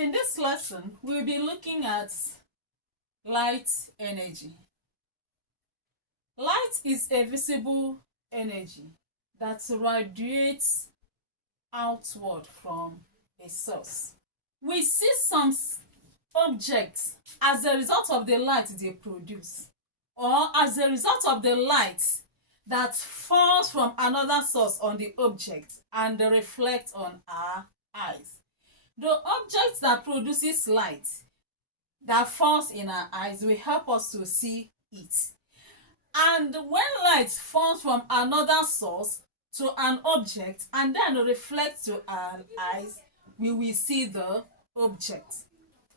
In this lesson, we'll be looking at light energy. Light is a visible energy that radiates outward from a source. We see some objects as a result of the light they produce, or as a result of the light that falls from another source on the object and reflects on our eyes. The object that produces light that falls in our eyes will help us to see it. And when light falls from another source to an object and then reflects to our eyes, we will see the object.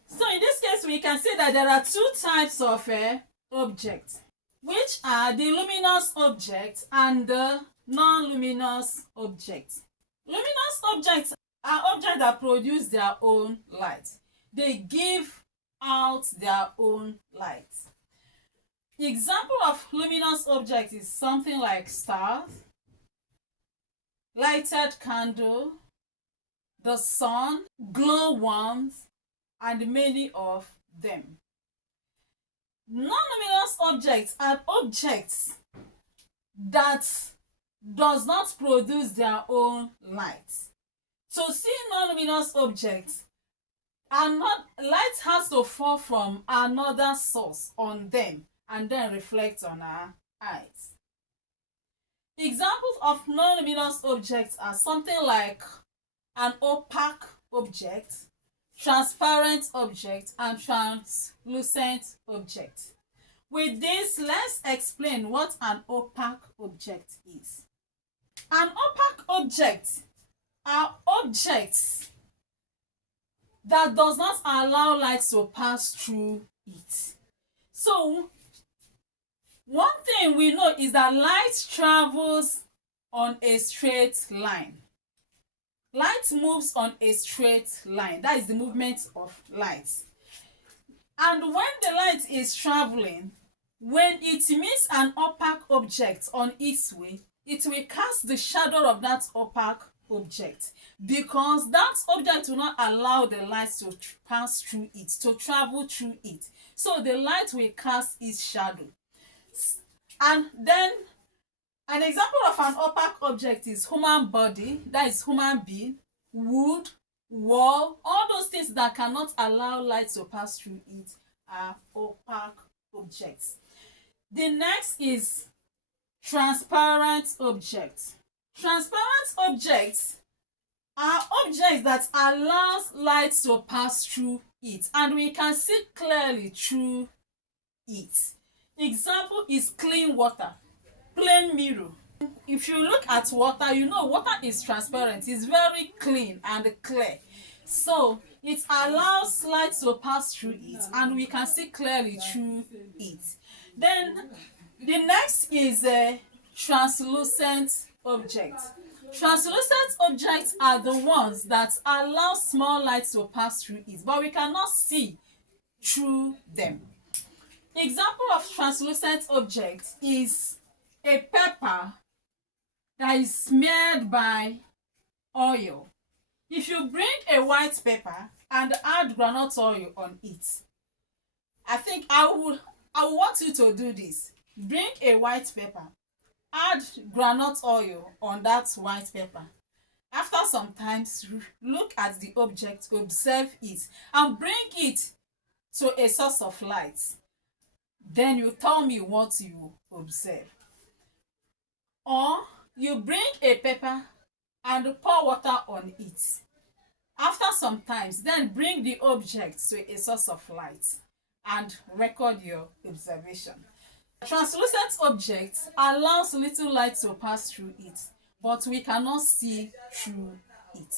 So in this case, we can say that there are two types of objects, which are the luminous object and the non-luminous object. Luminous objects are objects that produce their own light. They give out their own light. Example of luminous object is something like stars, lighted candle, the sun, glowworms, and many of them. Non-luminous objects are objects that does not produce their own light. To see non-luminous objects, light has to fall from another source on them and then reflect on our eyes. Examples of non-luminous objects are something like an opaque object, transparent object, and translucent object. With this, let's explain what an opaque object is. An opaque object are objects that does not allow light to pass through it. So, one thing we know is that light travels on a straight line. Light moves on a straight line. That is the movement of light. And when the light is traveling, when it meets an opaque object on its way, it will cast the shadow of that opaque object, because that object will not allow the light to pass through it, to travel through it. So the light will cast its shadow. And then an example of an opaque object is human body, that is human being, wood, wall, all those things that cannot allow light to pass through it are opaque objects. The next is transparent objects. Transparent objects are objects that allows light to pass through it and we can see clearly through it. Example is clean water, plain mirror. If you look at water, you know water is transparent, it's very clean and clear. So it allows light to pass through it and we can see clearly through it. Then the next is a translucent object. Translucent objects are the ones that allow small light to pass through it, but we cannot see through them. Example of translucent object is a paper that is smeared by oil. If you bring a white paper and add groundnut oil on it, I think I would want you to do this. Bring a white paper, add groundnut oil on that white paper. After some time, look at the object, observe it, and bring it to a source of light. Then you tell me what you observe. Or you bring a paper and pour water on it. After some time, then bring the object to a source of light and record your observation. Translucent object allows little light to pass through it, but we cannot see through it.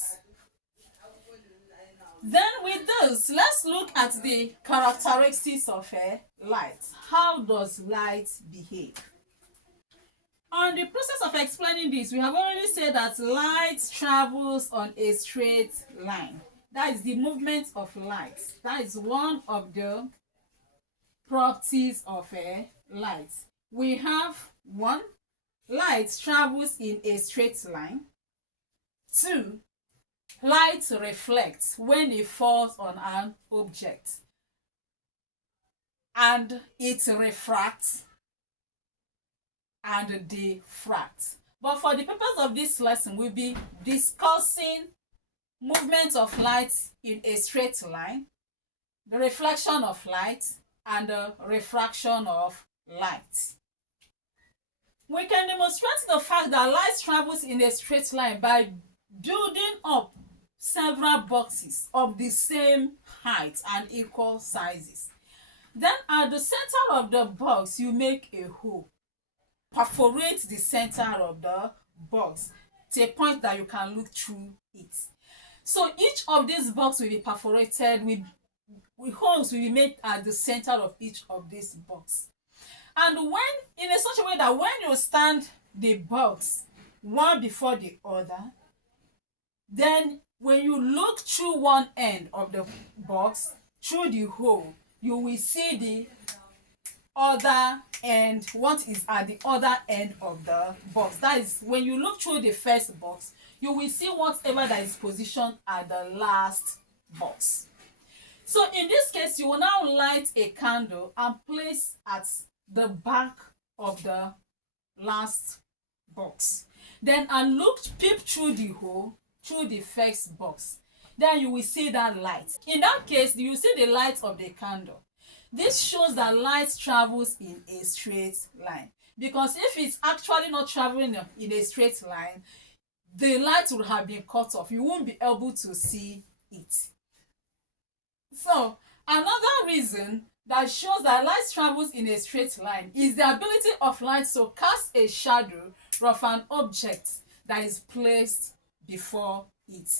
Then with this, let's look at the characteristics of light. How does light behave? On the process of explaining this, we have already said that light travels on a straight line. That is the movement of light. That is one of the properties of light. We have 1, light travels in a straight line. 2, light reflects when it falls on an object, and it refracts and diffracts. But for the purpose of this lesson, we'll be discussing movement of light in a straight line, the reflection of light, and the refraction of light. We can demonstrate the fact that light travels in a straight line by building up several boxes of the same height and equal sizes. Then at the center of the box, you make a hole. Perforate the center of the box to a point that you can look through it. So each of these boxes will be perforated with holes will be made at the center of each of these boxes. And when in a such a way that when you stand the box one before the other, then when you look through one end of the box, through the hole, you will see the other end, what is at the other end of the box. That is, when you look through the first box, you will see whatever that is positioned at the last box. So in this case, you will now light a candle and place at the back of the last box. Then and peep through the hole, through the first box. Then you will see that light. In that case, you will see the light of the candle. This shows that light travels in a straight line. Because if it's actually not traveling in a straight line, the light would have been cut off. You won't be able to see it. So, another reason that shows that light travels in a straight line is the ability of light to cast a shadow of an object that is placed before it.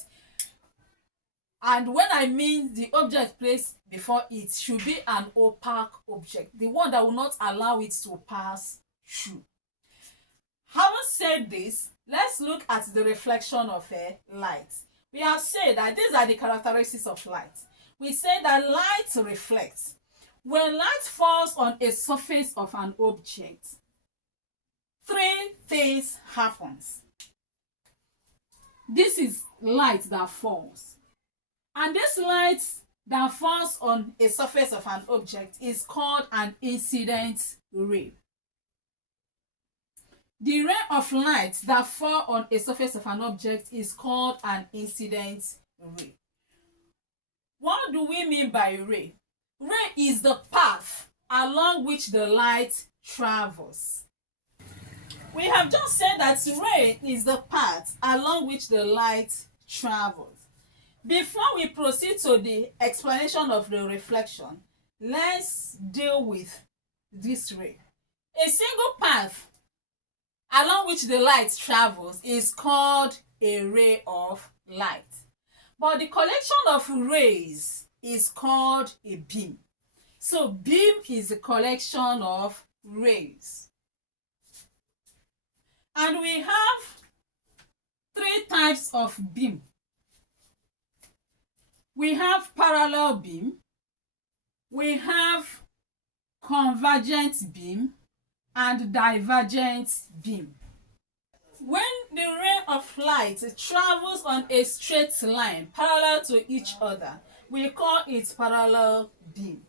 And when I mean the object placed before it should be an opaque object, the one that will not allow it to pass through. Having said this, let's look at the reflection of a light. We have said that these are the characteristics of light. We say that light reflects. When light falls on a surface of an object, three things happens. This is light that falls. And this light that falls on a surface of an object is called an incident ray. The ray of light that falls on a surface of an object is called an incident ray. What do we mean by ray? Ray is the path along which the light travels. We have just said that ray is the path along which the light travels. Before we proceed to the explanation of the reflection, let's deal with this ray. A single path along which the light travels is called a ray of light. But the collection of rays is called a beam. So beam is a collection of rays. And we have three types of beam. We have parallel beam, we have convergent beam, and divergent beam. When the ray of light travels on a straight line parallel to each other, we call it parallel beam.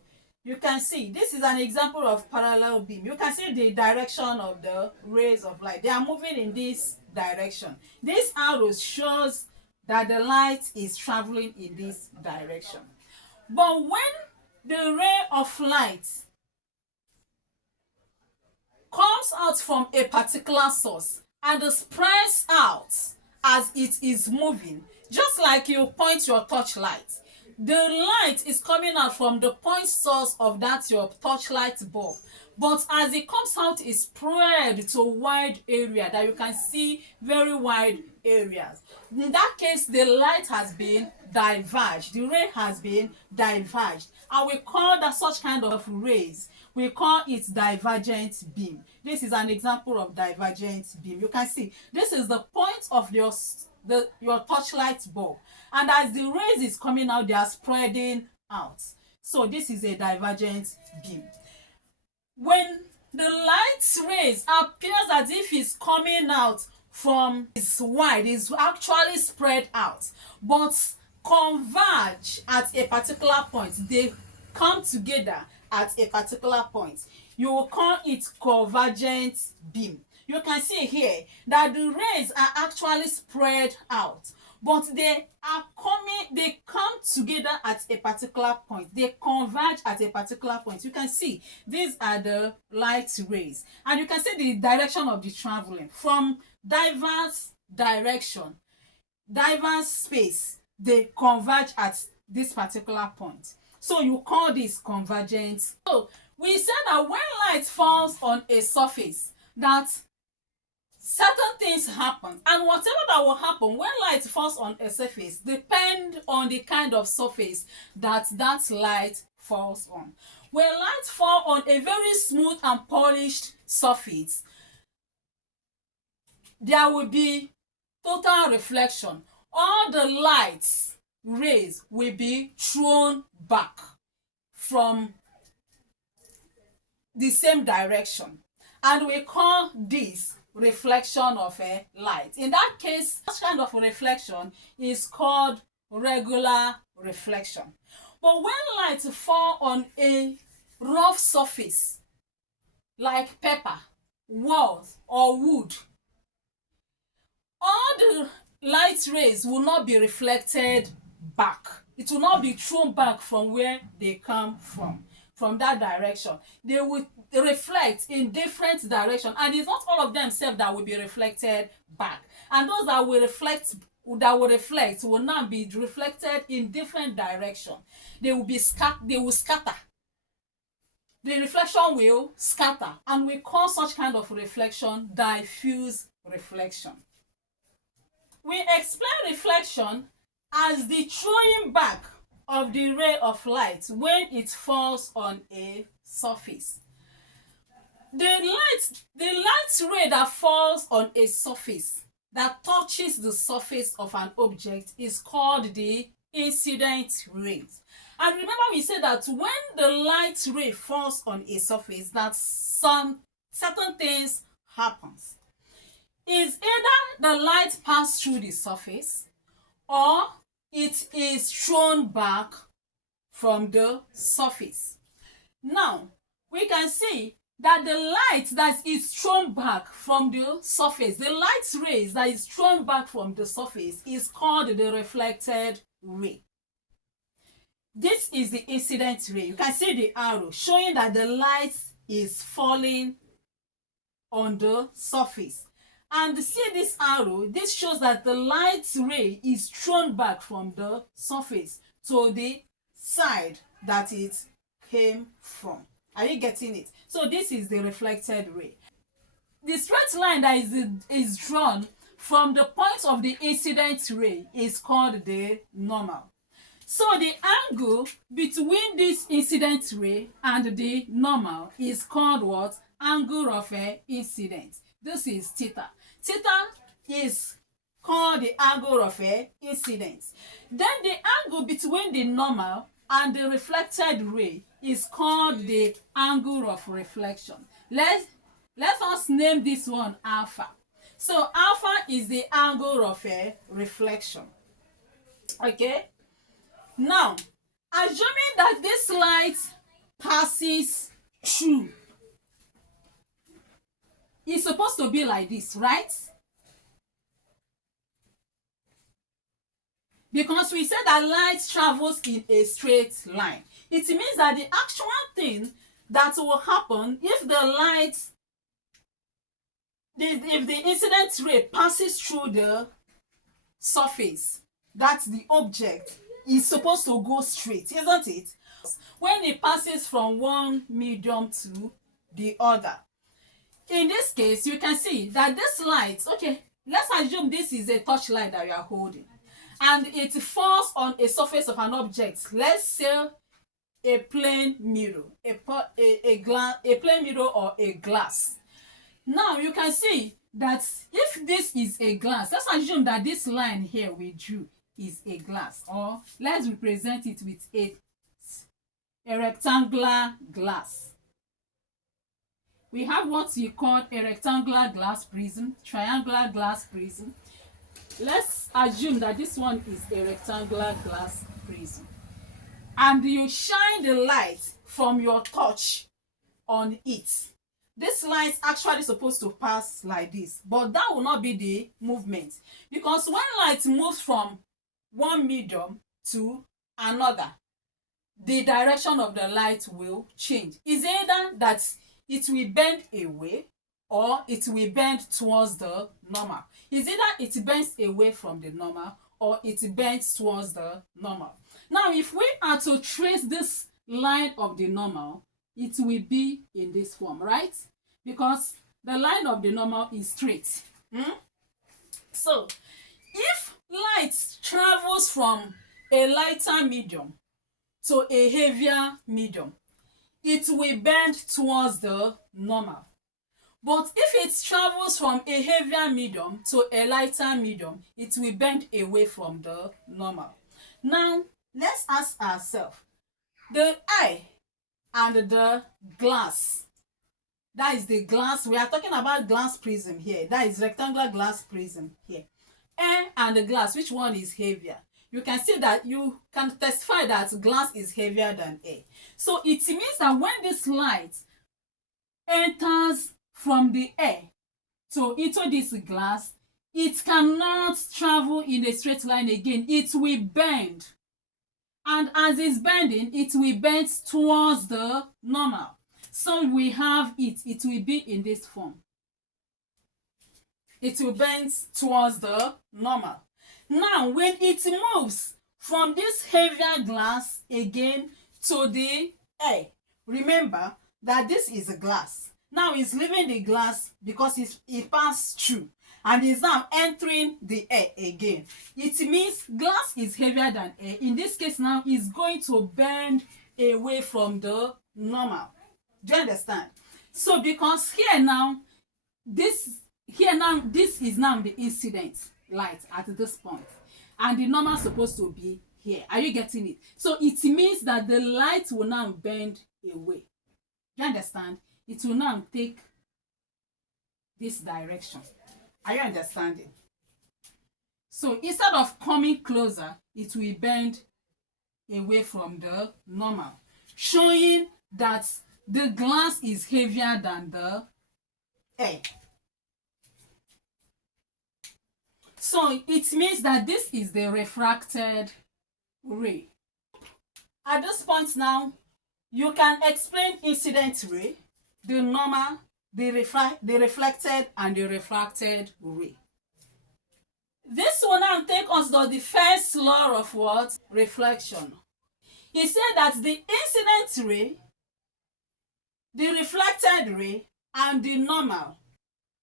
You can see this is an example of parallel beam. You can see the direction of the rays of light. They are moving in this direction. This arrow shows that the light is traveling in this direction. But when the ray of light comes out from a particular source and spreads out as it is moving, just like you point your torchlight, the light is coming out from the point source of that your torchlight bulb, but as it comes out, it's spread to a wide area that you can see very wide areas. In that case, the light has been diverged, the ray has been diverged, and we call that such kind of rays, we call it divergent beam. This is an example of divergent beam. You can see this is the point of your torchlight bulb, and as the rays is coming out, they are spreading out. So this is a divergent beam. When the light rays appears as if it's coming out from is wide, is actually spread out, but converge at a particular point. They come together at a particular point. You will call it convergent beam. You can see here that the rays are actually spread out, but they come together at a particular point. They converge at a particular point. You can see these are the light rays, and you can see the direction of the traveling from diverse direction, diverse space. They converge at this particular point. So you call this convergent. So we said that when light falls on a surface, that certain things happen, and whatever that will happen when light falls on a surface depend on the kind of surface that light falls on. When light fall on a very smooth and polished surface, there will be total reflection. All the light's rays will be thrown back from the same direction, and we call this reflection of a light. In that case, this kind of reflection is called regular reflection. But when light fall on a rough surface like paper, walls, or wood, all the light rays will not be reflected back. It will not be thrown back from where they come from that direction. They will reflect in different direction, and it's not all of them that will be reflected back. And those that will reflect will now be reflected in different direction. They will scatter. The reflection will scatter, and we call such kind of reflection diffuse reflection. We explain reflection as the throwing back of the ray of light when it falls on a surface. The light ray that falls on a surface, that touches the surface of an object, is called the incident rays. And remember, we said that when the light ray falls on a surface, that some certain things happens. Is either the light pass through the surface, or it is thrown back from the surface. Now, we can see that the light that is thrown back from the surface, the light rays that is thrown back from the surface, is called the reflected ray. This is the incident ray. You can see the arrow showing that the light is falling on the surface. And see this arrow, this shows that the light ray is thrown back from the surface to the side that it came from. Are you getting it? So this is the reflected ray. The straight line that is drawn from the point of the incident ray is called the normal. So the angle between this incident ray and the normal is called what? Angle of incidence. This is theta. Theta is called the angle of incidence. Then the angle between the normal and the reflected ray is called the angle of reflection. Let us name this one alpha. So alpha is the angle of reflection. Okay? Now, assuming that this light passes through, it's supposed to be like this, right? Because we said that light travels in a straight line. It means that the actual thing that will happen if if the incident ray passes through the surface, that the object is supposed to go straight, isn't it? When it passes from one medium to the other. In this case, you can see that this light, okay, let's assume this is a torchlight that you are holding, and it falls on a surface of an object. Let's say a plain mirror, a plain mirror or a glass. Now you can see that if this is a glass, let's assume that this line here we drew is a glass, or let's represent it with a rectangular glass. We have what you call a rectangular glass prism, triangular glass prism. Let's assume that this one is a rectangular glass prism, and you shine the light from your torch on it. This light actually supposed to pass like this, but that will not be the movement, because when light moves from one medium to another, the direction of the light will change. It's either that it will bend away or it will bend towards the normal. It's either it bends away from the normal or it bends towards the normal. Now, if we are to trace this line of the normal, it will be in this form, right? Because the line of the normal is straight. So, if light travels from a lighter medium to a heavier medium, it will bend towards the normal. But if it travels from a heavier medium to a lighter medium, it will bend away from the normal. Now, let's ask ourselves, the eye and the glass, that is the glass, we are talking about glass prism here, that is rectangular glass prism here. Air and the glass, which one is heavier? You can see that you can testify that glass is heavier than air. So it means that when this light enters from the air into this glass, it cannot travel in a straight line again. It will bend. And as it's bending, it will bend towards the normal. So we have it will be in this form. It will bend towards the normal. Now, when it moves from this heavier glass again to the air, remember that this is a glass. Now it's leaving the glass because it passed through and is now entering the air again. It means glass is heavier than air. In this case now, it's going to bend away from the normal. Do you understand? So because here now, this is now the incident light at this point, and the normal is supposed to be here. Are you getting it? So it means that the light will now bend away. Do you understand? It will now take this direction. Are you understanding? So instead of coming closer, it will bend away from the normal, showing that the glass is heavier than the air. So it means that this is the refracted ray. At this point now, you can explain incident ray, the normal, the reflected, and the refracted ray. This will now take us to the first law of what? Reflection. He said that the incident ray, the reflected ray, and the normal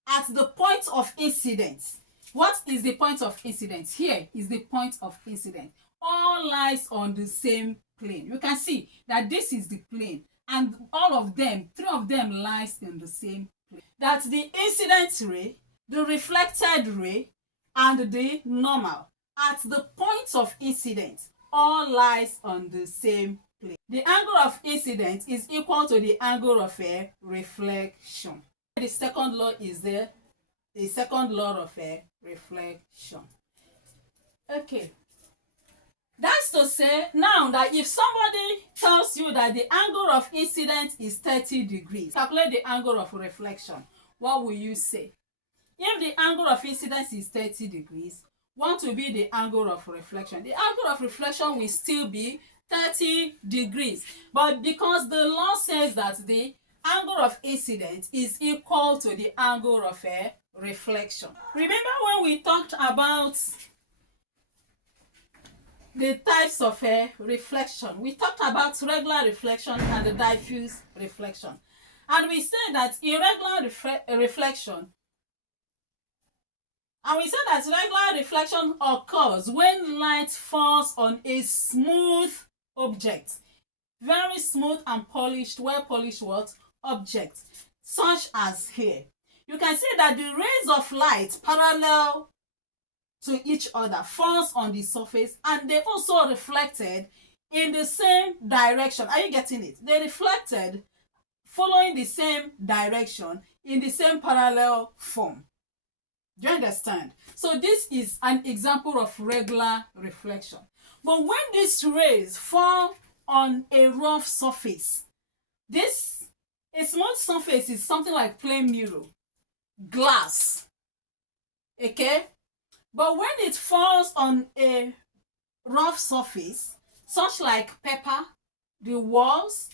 at the point of incidence. What is the point of incidence? Here is the point of incidence. All lies on the same plane. You can see that this is the plane, and all of them, three of them, lies in the same plane. That's the incident ray, the reflected ray, and the normal at the point of incidence. All lies on the same plane. The angle of incidence is equal to the angle of a reflection. The second law is the second law of a reflection. Okay. That's to say now that if somebody tells you that the angle of incidence is 30 degrees, calculate the angle of reflection, what will you say? If the angle of incidence is 30 degrees, what will be the angle of reflection? The angle of reflection will still be 30 degrees. But because the law says that the angle of incidence is equal to the angle of a reflection. Remember when we talked about the types of a reflection? We talked about regular reflection and the diffuse reflection. And we said that irregular reflection, and we said that regular reflection occurs when light falls on a smooth object, very smooth and polished, well polished what? Object, such as here. You can see that the rays of light parallel to each other falls on the surface, and they also reflected in the same direction. Are you getting it? They reflected following the same direction in the same parallel form. Do you understand? So this is an example of regular reflection. But when these rays fall on a rough surface, a smooth surface is something like plain mirror, glass, okay? But when it falls on a rough surface, such like paper, the walls,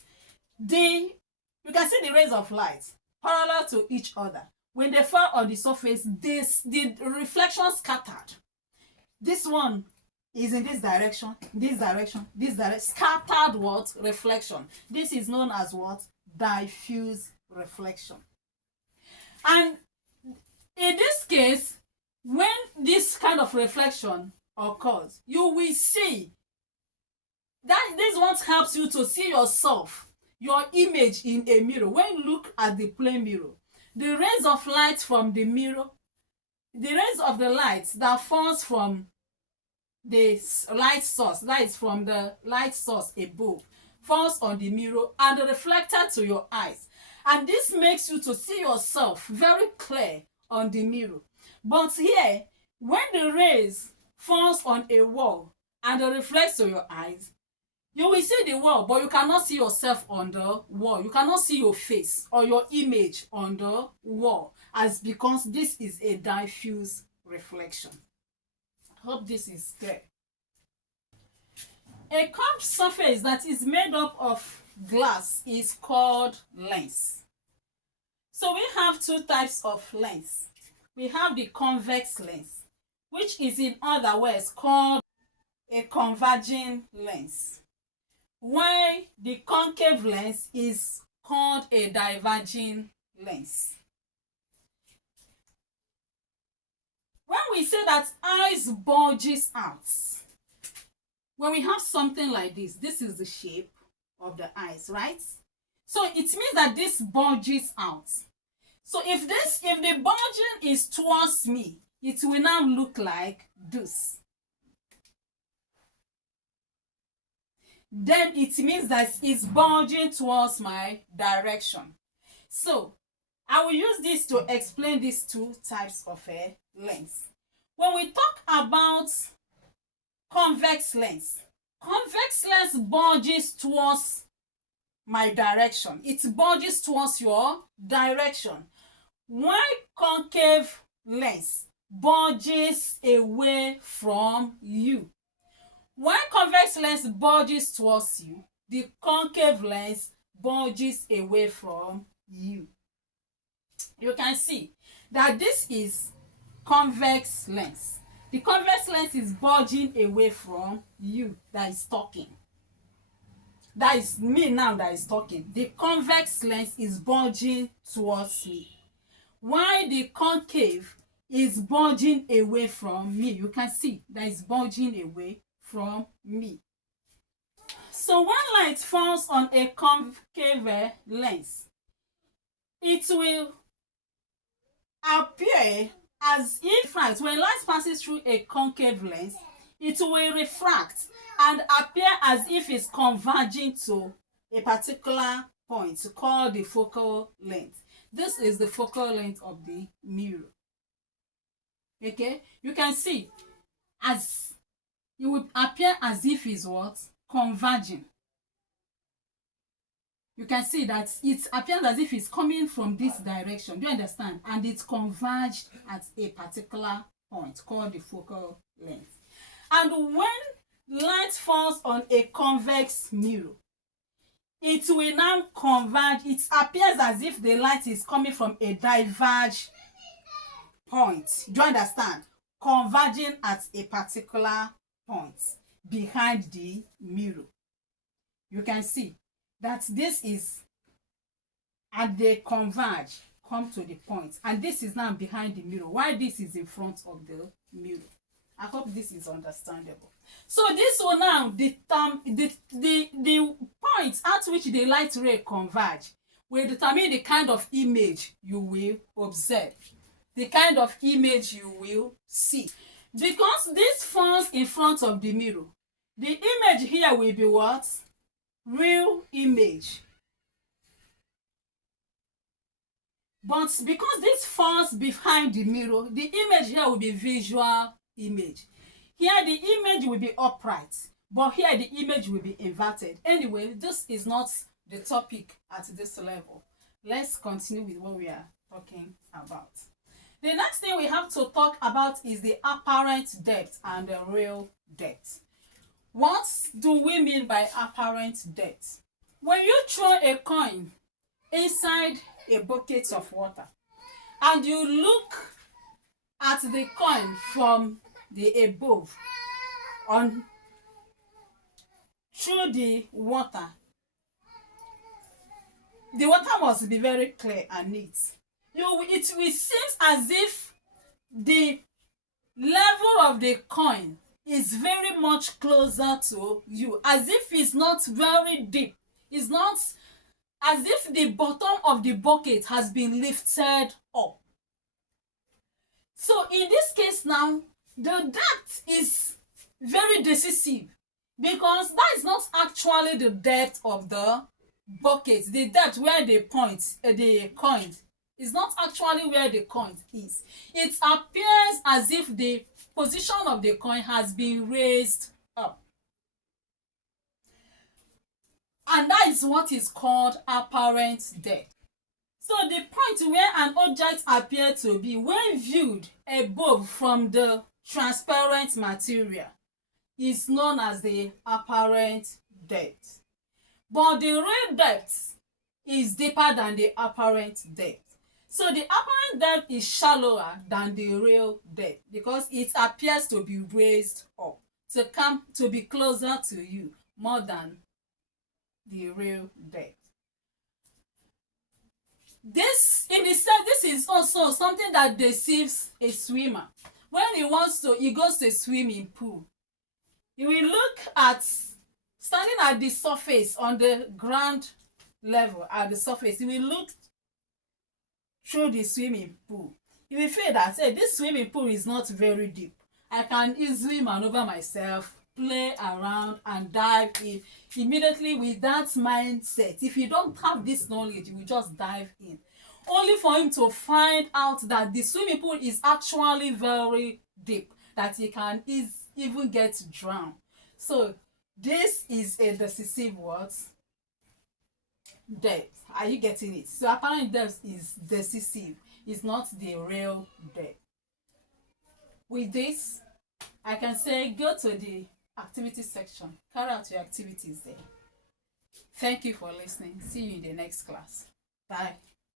you can see the rays of light parallel to each other. When they fall on the surface, the reflection scattered. This one is in this direction, this direction, this direction. Scattered what? Reflection. This is known as what? Diffuse reflection. And in this case, when this kind of reflection occurs, you will see that this what helps you to see yourself, your image in a mirror. When you look at the plain mirror, the rays of light from the mirror, the rays of the light that falls from the light source, that is from the light source above, falls on the mirror and reflected to your eyes. And this makes you to see yourself very clear on the mirror. But here, when the rays falls on a wall and reflects to your eyes, you will see the wall, but you cannot see yourself on the wall. You cannot see your face or your image on the wall, as because this is a diffuse reflection. Hope this is clear. A curved surface that is made up of glass is called lens. So we have two types of lens. We have the convex lens, which is in other words called a converging lens, while the concave lens is called a diverging lens. When we say that eyes bulges out, when we have something like this is the shape of the eyes, right? So it means that this bulges out. So if the bulging is towards me, it will now look like this. Then it means that it's bulging towards my direction. So I will use this to explain these two types of a lens. When we talk about convex lens bulges towards my direction. It bulges towards your direction. While concave lens bulges away from you. When convex lens bulges towards you, the concave lens bulges away from you. You can see that this is convex lens. The convex lens is bulging away from you that is talking. That is me now that is talking. The convex lens is bulging towards me, while the concave is bulging away from me. You can see that it's bulging away from me. So when light falls on a concave lens, it will appear as if, right, when light passes through a concave lens, it will refract and appear as if it's converging to a particular point called the focal length. This is the focal length of the mirror. Okay, you can see as it will appear as if it's what? Converging. You can see that it appears as if it's coming from this direction. Do you understand? And it's converged at a particular point called the focal length. And when light falls on a convex mirror, it will now converge. It appears as if the light is coming from a diverged point. Do you understand? Converging at a particular point behind the mirror. You can see that this is, and they converge, come to the point, and this is now behind the mirror, while this is in front of the mirror. I hope this is understandable. So this will now determine the point at which the light ray converge will determine the kind of image you will observe, the kind of image you will see. Because this falls in front of the mirror, the image here will be what? Real image. But because this falls behind the mirror, the image here will be visual image. Here the image will be upright, but here the image will be inverted. Anyway, this is not the topic at this level. Let's continue with what we are talking about. The next thing we have to talk about is the apparent depth and the real depth. What do we mean by apparent depth? When you throw a coin inside a bucket of water and you look at the coin from the above on through the water must be very clear and neat. It will seem as if the level of the coin is very much closer to you, as if it's not very deep. It's not as if the bottom of the bucket has been lifted up. So in this case now, the depth is very decisive, because that is not actually the depth of the bucket. The depth where the coin is not actually where the coin is. It appears as if the position of the coin has been raised up. And that is what is called apparent depth. So the point where an object appears to be when viewed above from the transparent material is known as the apparent depth. But the real depth is deeper than the apparent depth. So the apparent depth is shallower than the real depth because it appears to be raised up, to be closer to you more than the real depth. This is also something that deceives a swimmer. When he goes to a swimming pool, he will look at, standing at the surface, on the ground level at the surface, he will look through the swimming pool. He will feel that, hey, this swimming pool is not very deep. I can easily maneuver myself, play around and dive in. Immediately with that mindset, if you don't have this knowledge, you will just dive in, only for him to find out that the swimming pool is actually very deep, that he can even get drowned. So this is a decisive what? Depth. Are you getting it? So apparent depth is decisive. It's not the real depth. With this, I can say go to the activity section. Carry out your activities there. Thank you for listening. See you in the next class. Bye.